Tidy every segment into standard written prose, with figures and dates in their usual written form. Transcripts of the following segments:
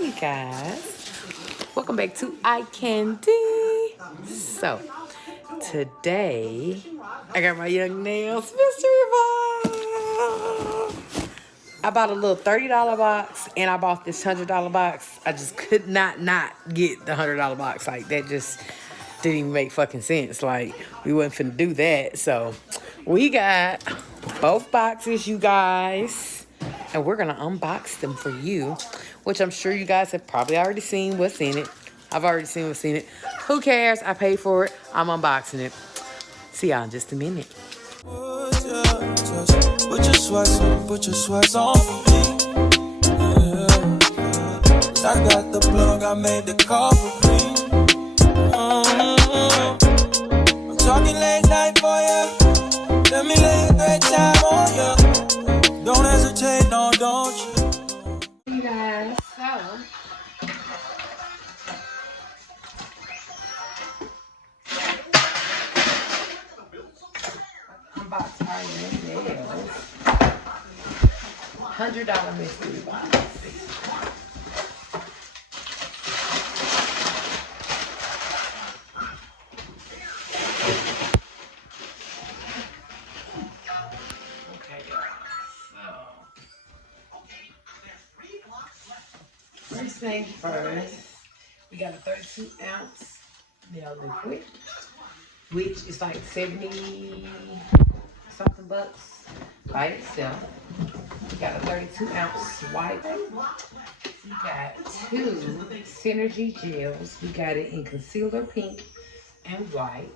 you guys. Welcome back to Candy. So, today I got my Young Nails mystery box. I bought a little $30 box and I bought this $100 box. I just could not get the $100 box. Like, that just didn't even make fucking sense. Like, we wasn't finna do that. So, we got both boxes, you guys. And we're gonna unbox them for you, which I'm sure you guys have probably already seen what's in it. I've already seen what's in it. Who cares? I paid for it. I'm unboxing it. See y'all in just a minute. Put your sweats on for me. Yeah. I got the plug, I made the call for me. I'm talking late night for ya. Let me lay a great time on ya. Don't hesitate, no, don't you? You guys, so unbox our nails. $100 mystery box. First thing first, we got a 32 ounce nail liquid, which is like 70 something bucks by itself. We got a 32 ounce wipe. We got two Synergy gels. We got it in concealer pink and white.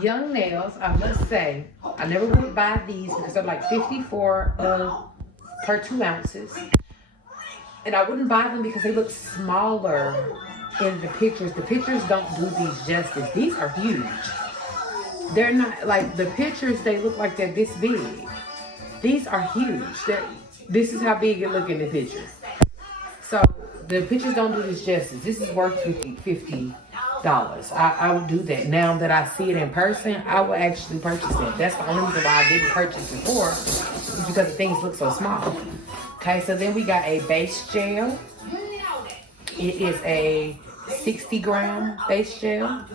Young Nails, I must say, I never would buy these because they're like 54 per 2 ounces. And I wouldn't buy them because they look smaller in the pictures. The pictures don't do these justice. These are huge. They're not, like, the pictures, they look like they're this big. These are huge. This is how big it look in the pictures. So, the pictures don't do this justice. This is worth $50. I would do that. Now that I see it in person, I will actually purchase it. That's the only reason why I didn't purchase it before, is because the things look so small. Okay, so then we got a base gel. It is a 60-gram base gel.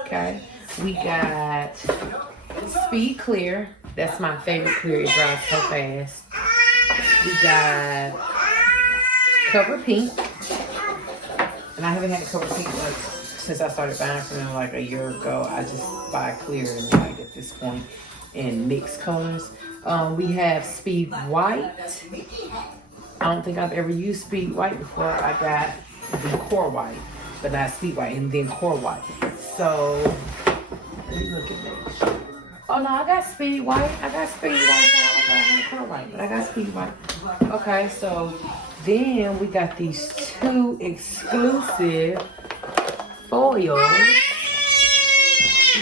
Okay, we got Speed Clear. That's my favorite clear. It dries so fast. We got Cover Pink. And I haven't had Cover Pink like since I started buying from them like a year ago. I just buy clear and white at this point in mixed colors. We have Speed White. I don't think I've ever used Speed White before. I got the Core White, but not Speed White, and then Core White. So, let me look at that. Oh no, I got Speed White. I got Speed White. I got Core White, but I got Speed White. Okay, so then we got these two exclusive foils.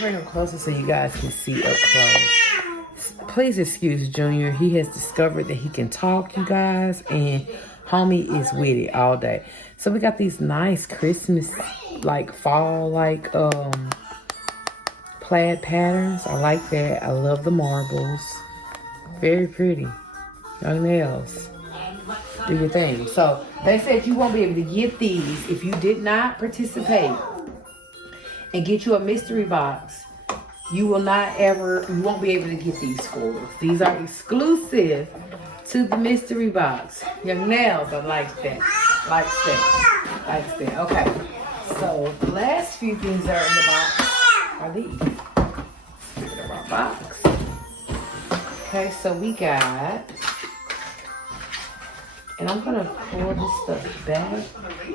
Bring them closer so you guys can see up close. Please excuse Junior. He has discovered that he can talk, you guys, and homie is with it all day. So we got these nice Christmas, like fall, like plaid patterns. I like that. I love the marbles. Very pretty. Young Nails. Do your thing. So they said you won't be able to get these if you did not participate and get you a mystery box. You won't be able to get these foils. These are exclusive to the mystery box. Young Nails are like that. Likes that. Okay. So the last few things that are in the box are these. Let's get rid of our box. Okay, so we got, and I'm gonna pull this stuff back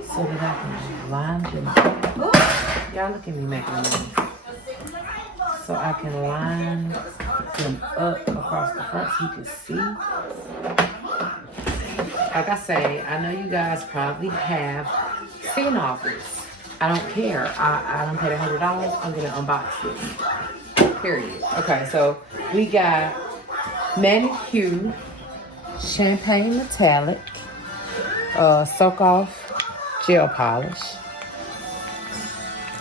so that I can line them up. Y'all look at me making a mess. So I can line them up across the front so you can see. Like I say, I know you guys probably have seen offers. I don't care. I don't pay $100. I'm gonna unbox it. Period. Okay, so we got Manicure Champagne Metallic Soak Off Gel Polish.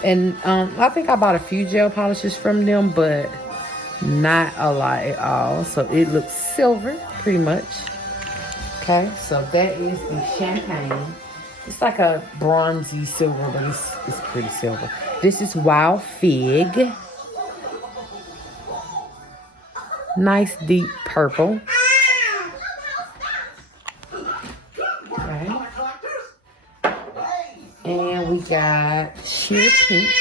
And I think I bought a few gel polishes from them, but not a lot at all. So it looks silver, pretty much. Okay, so that is the champagne. It's like a bronzy silver, but it's pretty silver. This is Wild Fig. Nice deep purple. Okay. And we got sheer pink.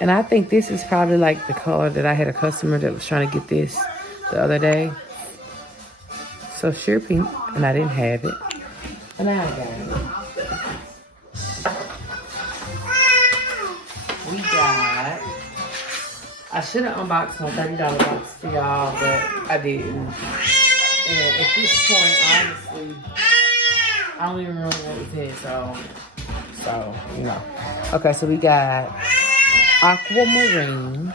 And I think this is probably like the color that I had a customer that was trying to get this the other day. So sheer pink, and I didn't have it. And now I got it. We got, I should have unboxed my $30 box for y'all, but I didn't. And at this point, honestly, I don't even remember what was in, so, you know. Okay, so we got aquamarine.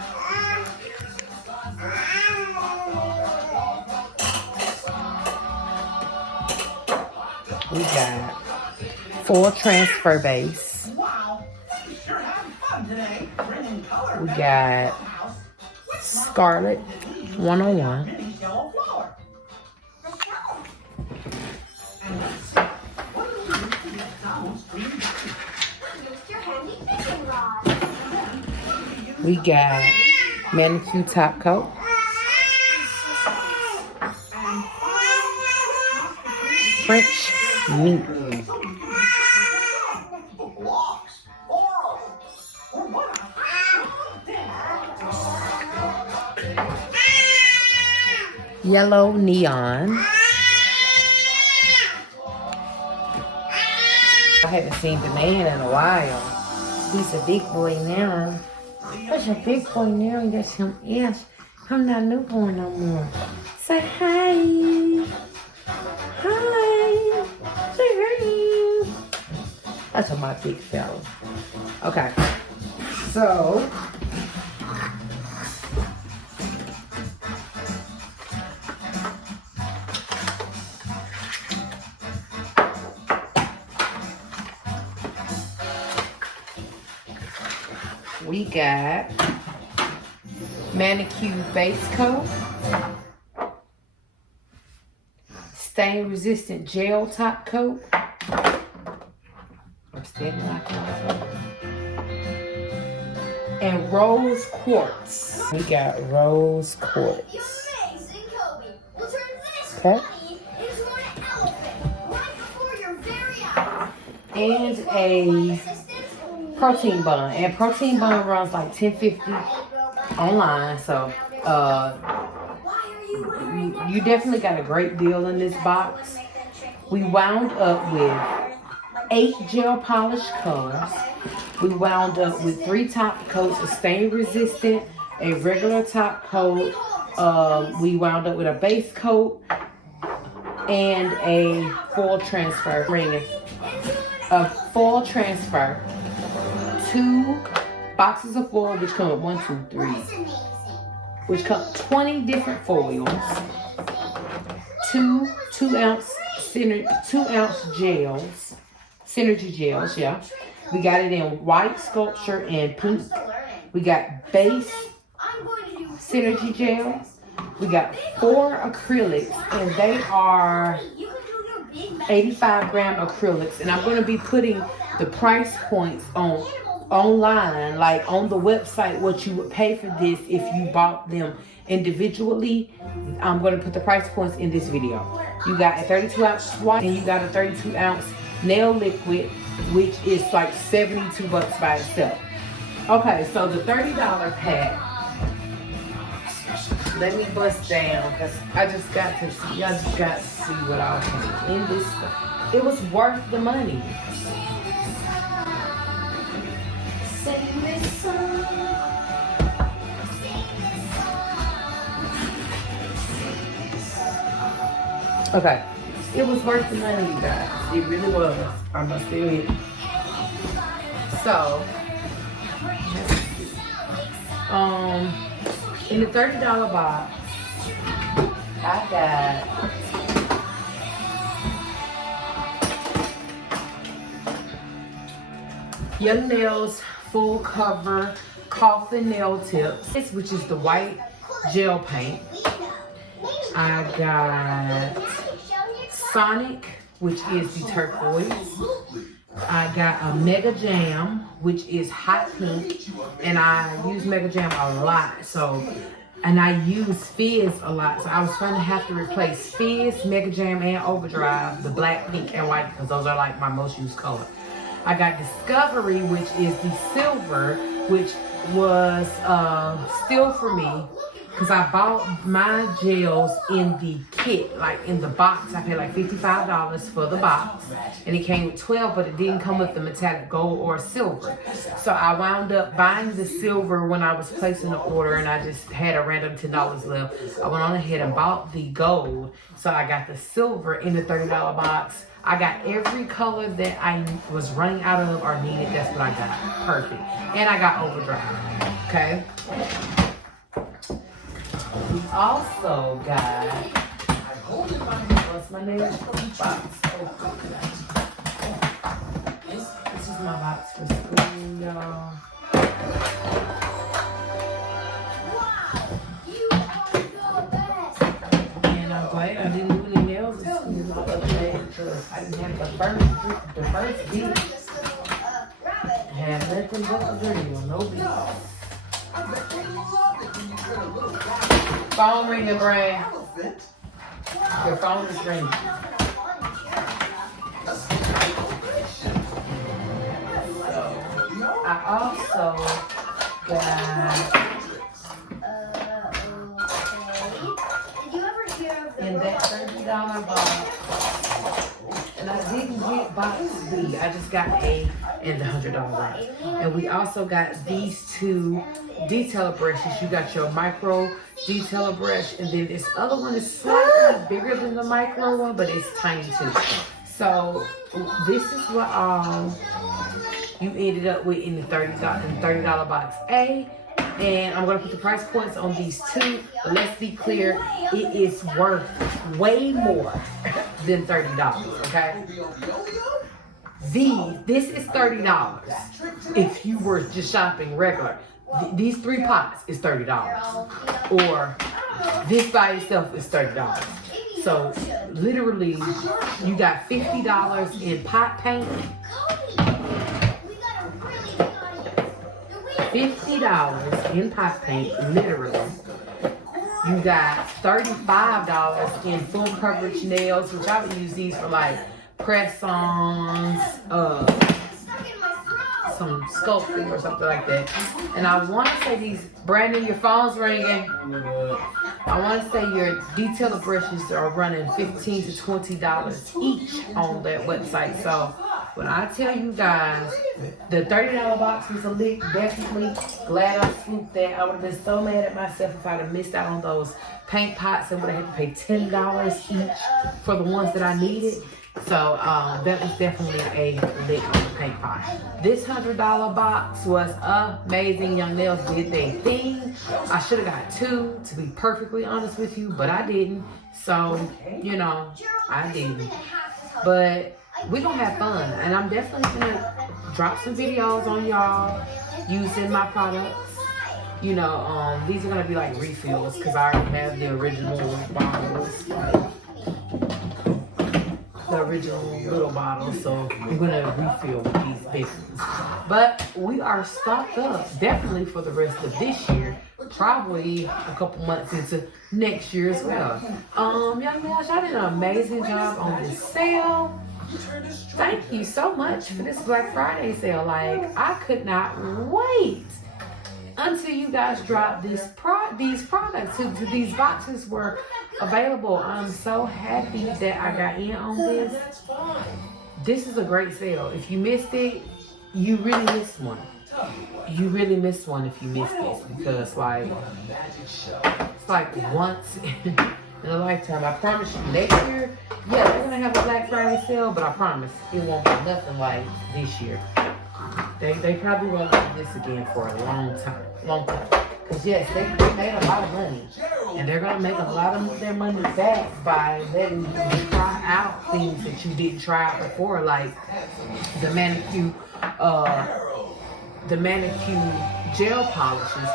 We got full transfer base. We got Scarlet 101. We got manicure top coat. French meat. Yellow neon. I haven't seen the man in a while. He's a big boy now. He's a big boy now. He got some ass. I'm not a newborn no more. Say hi. Hi. Say hi. That's what my big fella. Okay. So. We got manicure base coat, stain resistant gel top coat. I'm standing like that. And rose quartz. We got rose quartz. Okay. And a protein bun, and protein bun runs like $10.50 online, so you definitely got a great deal in this box. We wound up with 8 gel polish colors. We wound up with 3 top coats, a stain resistant, a regular top coat. We wound up with a base coat and a full transfer. A full transfer. 2 boxes of foil, which come with 1, 2, 3, which come 20 different foils. 2 2-ounce gels, synergy gels. Yeah, we got it in white sculpture and pink. We got base synergy gels. We got 4 acrylics, and they are 85-gram acrylics. And I'm going to be putting the price points online, like on the website, what you would pay for this if you bought them individually. I'm going to put the price points in this video. You got a 32-ounce swatch, and you got a 32-ounce nail liquid, which is like $72 by itself. Okay, so the $30 pack, let me bust down, because I just got to see, y'all just got to see what I was in this stuff. It was worth the money. Sing this song. Okay, it was worth the money, you guys. It really was. I must admit. So, in the $30 box, I got Young Nails Full Cover Coffin Nail Tips, which is the white gel paint. I got Sonic, which is the turquoise. I got a Mega Jam, which is hot pink, and I use Mega Jam a lot. So, and I use Fizz a lot. So I was going to have to replace Fizz, Mega Jam, and Overdrive, the black, pink, and white, because those are like my most used color. I got Discovery, which is the silver, which was still for me. Because I bought my gels in the kit, like in the box. I paid like $55 for the box. And it came with 12, but it didn't come with the metallic gold or silver. So I wound up buying the silver when I was placing the order, and I just had a random $10 left. I went on ahead and bought the gold. So I got the silver in the $30 box. I got every color that I was running out of or needed. That's what I got. Perfect. And I got Overdrive. Okay. We also got, what's my name? Box. This is my box for school, y'all. And I'm glad I didn't do any nails at school because I didn't have the first beat. Had nothing but the drill, no beats. Phone ringing, Brad. Your phone is ringing. I also got in that $30 box, and I didn't get box B. I just got A and the $100 box. And we also got these two detailer brushes. You got your micro detailer brush, and then this other one is slightly bigger than the micro one, but it's tiny too. So this is what you ended up with in the $30 box A. And I'm gonna put the price points on these two, but let's be clear, it is worth way more than $30, okay? This is $30 if you were just shopping regular. These 3 pots is $30, or this by itself is $30. So literally, you got $50 in pot paint, $50 in pot paint, literally. You got $35 in full coverage nails, which I would use these for like press-ons, some sculpting or something like that. And I want to say these, Brandon, your phone's ringing. I want to say your detailer brushes are running $15 to $20 each on that website. So when I tell you guys, the $30 box was a lick, definitely glad I swooped that. I would have been so mad at myself if I'd have missed out on those paint pots and would have had to pay $10 each for the ones that I needed. So that was definitely a lick on the paint pot. This $100 box was amazing. Young Nails did their thing. I should have got 2, to be perfectly honest with you, but I didn't. So, you know, I didn't. But we're gonna have fun, and I'm definitely gonna drop some videos on y'all using my products. You know, these are gonna be like refills because I already have the original bottles, like the original little bottles, so I'm gonna refill with these big ones. But we are stocked up definitely for the rest of this year, probably a couple months into next year as well. Young Nails, y'all did an amazing job on this sale. Thank you so much for this Black Friday sale. Like, I could not wait until you guys dropped these products. These boxes were available. I'm so happy that I got in on this. This is a great sale. If you missed it, you really missed one. You really missed one if you missed this, because like, it's like once in a lifetime. I promise you, next year, yeah, they're gonna have a Black Friday sale, but I promise it won't be nothing like this year. They probably won't do this again for a long time. Because yes, they made a lot of money, and they're gonna make a lot of their money back by letting you try out things that you didn't try out before, like the manicure gel polishes.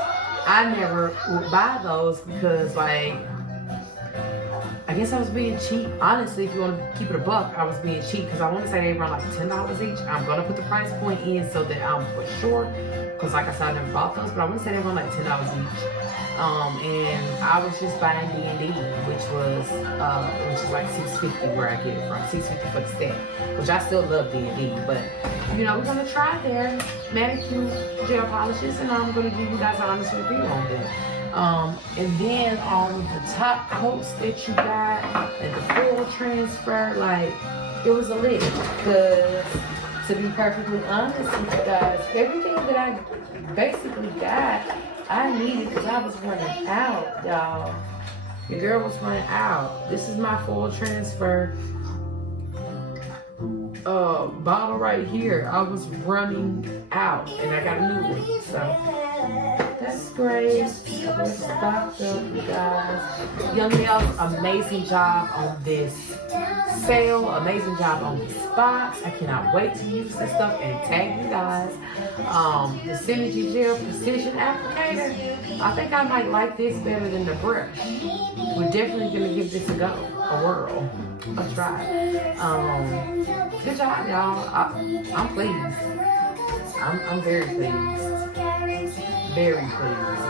I never would buy those because, like, I guess I was being cheap. Honestly, if you want to keep it a buck, I was being cheap because I want to say they run like $10 each. I'm going to put the price point in so that I'm for sure. Because like I said, I never bought those, but I want to say they run like $10 each. And I was just buying D&D, which is like $6.50 where I get it from. $6.50 for the set, which I still love D&D. But you know, we're gonna try their manicure gel polishes, and I'm gonna give you guys an honest review on them. And then all of the top coats that you got, and the full transfer, like it was a lick. Because to be perfectly honest with you guys, everything that I basically got, I needed because I was running out, y'all. Your girl was running out. This is my full transfer bottle right here. I was running out and I got a new one. So that's great. We're stocked up, you guys. Young Nails, amazing job on this sale. Amazing job on this box. I cannot wait to use this stuff and tag you guys. The Synergy Gel Precision Applicator. I think I might like this better than the brush. We're definitely gonna give this a go, a whirl, a try. Good job, y'all. I'm pleased. I'm very pleased. Very pleased.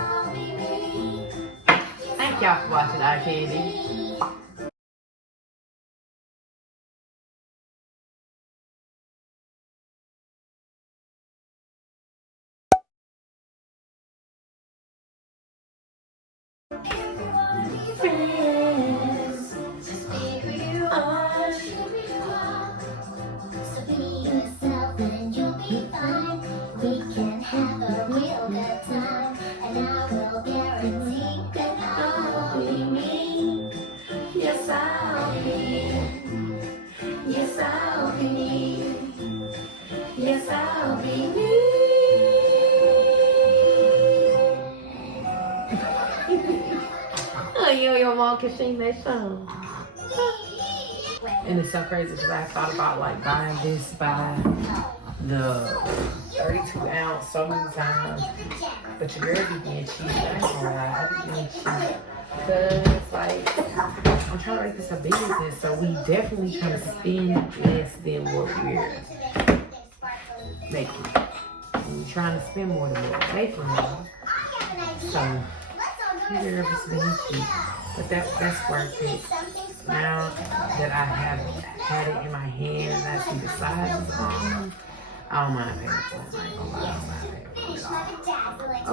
Thank y'all for watching iCandy. Yes, I'll be me. Oh, your mom can sing that song. And it's so crazy because I thought about like buying this by the 32 ounce so many times. But your girl be being cheap. I ain't gonna lie, I be being cheap. Because like, I'm trying to make this a business, so we definitely trying to spend less than what we're making. We're trying to spend more than what we're making now. So, your girl is being cheap. But that's worth it. Now that I have had it in my hand and I see the sizes on them, I don't mind paying for it. I ain't gonna lie, I don't mind paying for it at all.